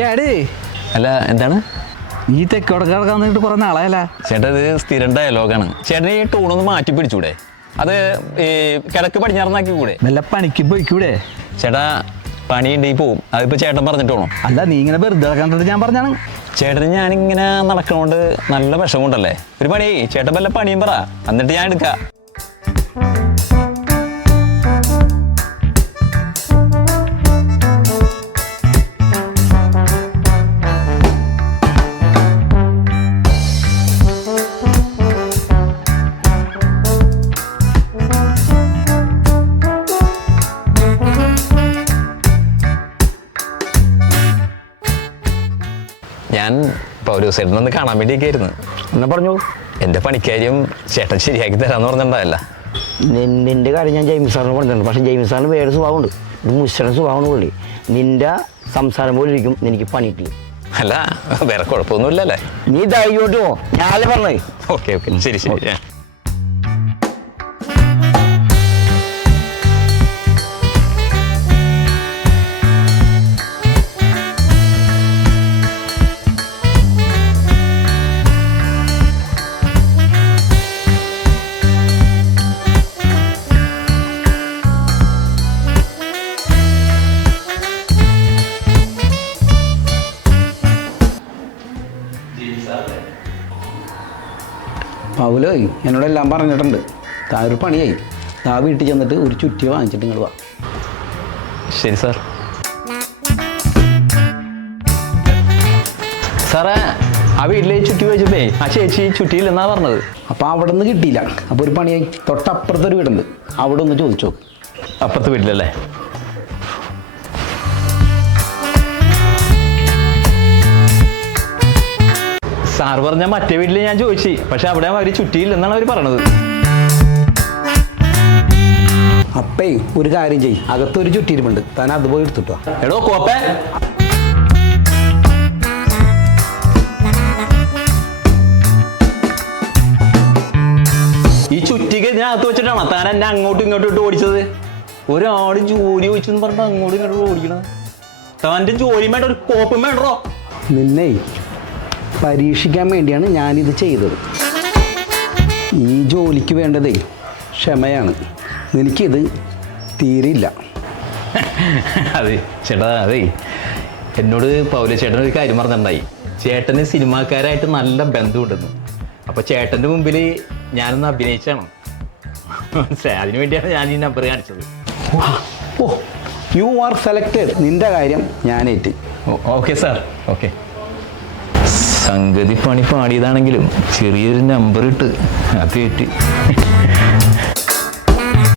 Daddy അല്ല എന്താണ് ഈ തെക്കോടൊക്കെ കിടക്കാൻ വന്നിട്ട് കുറെ നാളായല്ല. ചേട്ടാ ഇത് സ്ഥിരം ഡയലോഗാണ്. ചേട്ടൻ ഈ ടൂണൊന്ന് മാറ്റി പിടിച്ചൂടെ? അത് ഈ കിഴക്ക് പടിഞ്ഞാറന്നാക്കി കൂടെ? വല്ല പണിക്ക് പോയിക്കൂടെ? ചേട്ടാ പണിയുണ്ടെങ്കിൽ പോവും. അതിപ്പോ ചേട്ടൻ പറഞ്ഞിട്ട് പോകണം. അല്ല നീ ഇങ്ങനെ വെറുതെ കിടക്കാണ്ടിട്ട് ഞാൻ പറഞ്ഞാണ്. ചേട്ടന് ഞാനിങ്ങനെ നടക്കണോണ്ട് നല്ല വിഷമമുണ്ടല്ലേ? ഒരു പണി ചേട്ടൻ വല്ല പണിയും പറ, എന്നിട്ട് ഞാൻ എടുക്കാം. ഞാൻ പൗരസേട്ടനൊന്ന് കാണാൻ വേണ്ടിയൊക്കെ ആയിരുന്നു. എന്നാ പറഞ്ഞു. എൻ്റെ പണിക്കാര്യം ചേട്ടൻ ശരിയാക്കി തരാമെന്ന് പറഞ്ഞിട്ടുണ്ടായല്ല. നിന്റെ കാര്യം ഞാൻ ജെയിംസ് സാറിന് പറഞ്ഞിട്ടുണ്ട്. പക്ഷേ ജെയിംസ് സാറിന് വേറെ സ്വഭാവമുണ്ട്. ഇത് മുസ്ലിം സ്വഭാവമാണ് പുള്ളി. നിന്റെ സംസാരം പോലെ ഇരിക്കും, എനിക്ക് പണിയിട്ടില്ല. അല്ല വേറെ കുഴപ്പമൊന്നുമില്ലല്ലേ? നീ ധൈര്യോട്ട് പോ, ഞാനല്ലേ പറഞ്ഞേ. ഓക്കെ ഓക്കെ ശരി ശരി. പൗലോയ് എന്നോടെല്ലാം പറഞ്ഞിട്ടുണ്ട്. താ ഒരു പണിയായി, താ വീട്ടിൽ ചെന്നിട്ട് ഒരു ചുറ്റി വാങ്ങിച്ചിട്ട് നിങ്ങൾ വാ. ശരി സാർ. സാറേ ആ വീട്ടിലെ ചുറ്റി വെച്ചപ്പേ ആ ചേച്ചി ചുറ്റിയില്ലെന്നാ പറഞ്ഞത്. അപ്പോൾ അവിടെ നിന്ന് കിട്ടിയില്ല. അപ്പോൾ ഒരു പണിയായി, തൊട്ടപ്പുറത്തൊരു വീടുണ്ട്, അവിടെ ഒന്ന് ചോദിച്ചോ. അപ്പുറത്ത് വീട്ടിലല്ലേ? സാർ പറഞ്ഞ മറ്റേ വീട്ടിൽ ഞാൻ ചോദിച്ചു, പക്ഷെ അവിടെ അവർ ചുറ്റിയില്ലെന്നാണ് അവർ പറഞ്ഞത്. അപ്പേ ഒരു കാര്യം ചെയ്യും, അകത്തൊരു ചുറ്റിയിരിപ്പുണ്ട്, താൻ അത് പോയി എടുത്തിട്ടോ. എടോ കോപ്പേ, ഈ ചുറ്റിക്ക് ഇതിനകത്ത് വെച്ചിട്ടാണോ താൻ എന്നെ അങ്ങോട്ടും ഇങ്ങോട്ടും ഇട്ട് ഓടിച്ചത്? ഒരാട് ജോലി ചോദിച്ചെന്ന് പറഞ്ഞിട്ട് അങ്ങോട്ടും ഇങ്ങോട്ടും ഓടിക്കണം. താൻ്റെ ജോലിയും വേണ്ട, ഒരു കോപ്പും വേണ്ടോ? നിന്നെ പരീക്ഷിക്കാൻ വേണ്ടിയാണ് ഞാനിത് ചെയ്തത്. ഈ ജോലിക്ക് വേണ്ടതേ ക്ഷമയാണ്, എനിക്കിത് തീരില്ല. അതെ ചേട്ടാ, അതെ എന്നോട് പൗല ചേട്ടൻ ഒരു കാര്യം പറഞ്ഞിട്ടുണ്ടായി. ചേട്ടന് സിനിമാക്കാരായിട്ട് നല്ല ബന്ധമുണ്ടെന്ന്. അപ്പോൾ ചേട്ടൻ്റെ മുമ്പിൽ ഞാനൊന്ന് അഭിനയിച്ചാണ്. അതിനു വേണ്ടിയാണ് ഞാൻ ഈ നമ്പർ കാണിച്ചത്. ഓ യു ആർ സെലക്റ്റഡ്. നിന്റെ കാര്യം ഞാനേറ്റ്. Okay sir, okay. സംഗതി പണി പാടിയതാണെങ്കിലും ചെറിയൊരു നമ്പർ ഇട്ട് അത് ഏറ്റ്.